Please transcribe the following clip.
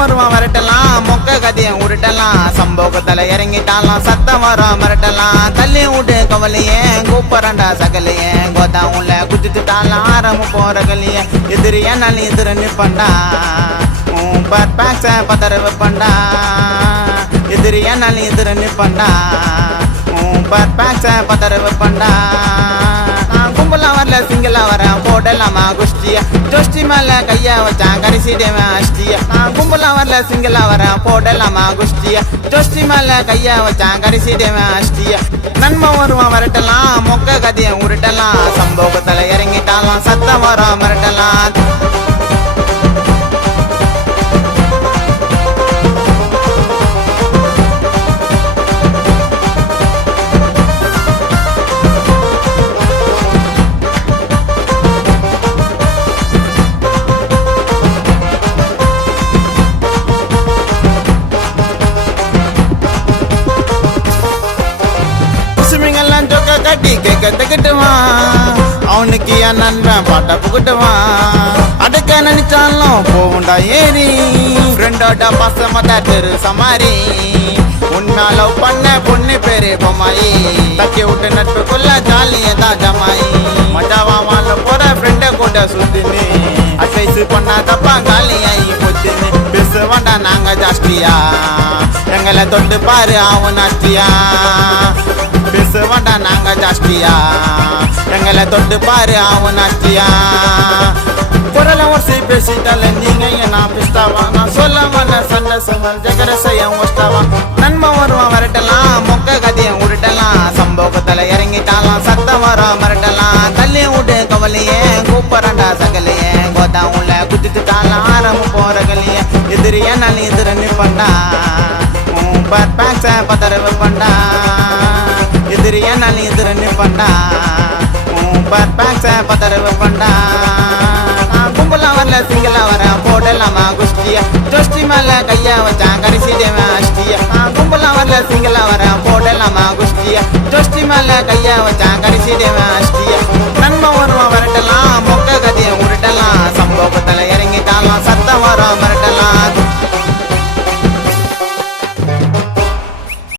வருவான் வரட்டலாம், மொக்க கதையை உருட்டலாம், சம்போகத்துல இறங்கிட்டாலாம், சத்தம் வரும் மிரட்டலாம். தள்ளி விட்டு கவலையே கூப்பரண்டா சகலையே, கோதா உள்ள குதிச்சுட்டாலாம் ஆரம்பம் போற கலியே. எதிரியா நாள் எதிர நிப்பண்டா, பர்பேக்ஸ பதற வைப்பண்டா. எதிரியா நாள் எதிர நிப்பண்டா, பர்பேக்ஸ பதற வைப்பண்டா. கும்பலா வரல சிங்கிளா வரேன் போடலாமா குஷ்டியா, ஜோஷ்டி மேல கையா வச்சான் கரிசிடுவேன் அஷ்டியா. கும்பலா வரல சிங்கிளா வரேன் போடலாமா குஷ்டியா, ஜோஷ்டி மேல கையா வச்சான் கரிசிடுவேன் அஷ்டியா. நன்மை வருவான் வரட்டலாம், மொக்க கதையை உருட்டலாம், சம்போகத்துல இறங்கிட்டாலாம், சத்தம் வரும் மிரட்டலாம். கட்டி கேட்க தக்கிட்டுவான், அவனுக்கு என் நண்பன் பாட்ட புகட்டுவான். அடக்க நினைச்சாலும் போவுண்டா ஏறி, ஃப்ரெண்டோட பசமத்த தெரு சமாரி. உன்னா லவ் பண்ண பொண்ணு பேரு பொம்மாயி, தக்கி விட்டு நட்புக்குள்ள ஜாலியே தான் ஜமாயி. மஜாவா வாழ போற ஃப்ரெண்ட கூட சுத்தினு, அட்வைஸ் பண்ணா தப்பா காலியாயி பொத்துன்னு. பேசுவாண்டா நாங்க ஜாஸ்தியா, எங்களை தொட்டு பாரு அவன் நாஸ்தியா. பேசுவாண்டா நாங்க ஜாஸ்தியா, எங்களை தொட்டு பாரு அவன் நாஸ்தியா. குரல ஒசி பேசிட்டால நீங்க நான் பிஸ்தாவா, நான் சொல்ல வந்த சண்டை சொன்ன ஜகர செய்ய ஒஸ்தாவா. நன்மை வருவான் வரட்டலாம், மொக்க கதையை உருட்டலாம், சம்போகத்துல இறங்கிட்டாலாம், சத்தம் வரும் மிரட்டலாம். தள்ளி விட்டு கவலையே கூப்பரண்டா சகலையே, கோதா உள்ள குதிச்சுட்டாலாம் ஆரம்பம் போற கலியே. எதிரியா நாள் எதிர நிப்பண்டா, பர்பேக்ஸ பதற வைப்பண்டா. எதிரியா நாள் எதிர நிப்பண்டா, பர்பேக்ஸ பதற வைப்பண்டா. கும்பலா வரல சிங்கிளா வரேன் போடலாமா குஷ்டியா, ஜோஷ்டி மேல கையா வச்சான் கரிசிடுவேன் அஷ்டியா. கும்பலா வரல சிங்கிளா வரேன் போடலாமா குஷ்டியா, ஜோஷ்டி மேல கையா வச்சான் கரிசிடுவேன் அஷ்டியா. நன்மை வருவான் வரட்டலாம், மொக்க கதையை உருட்டலாம், சம்போகத்துல இறங்கிட்டாலாம், சத்தம் வரும் மிரட்டலாம்.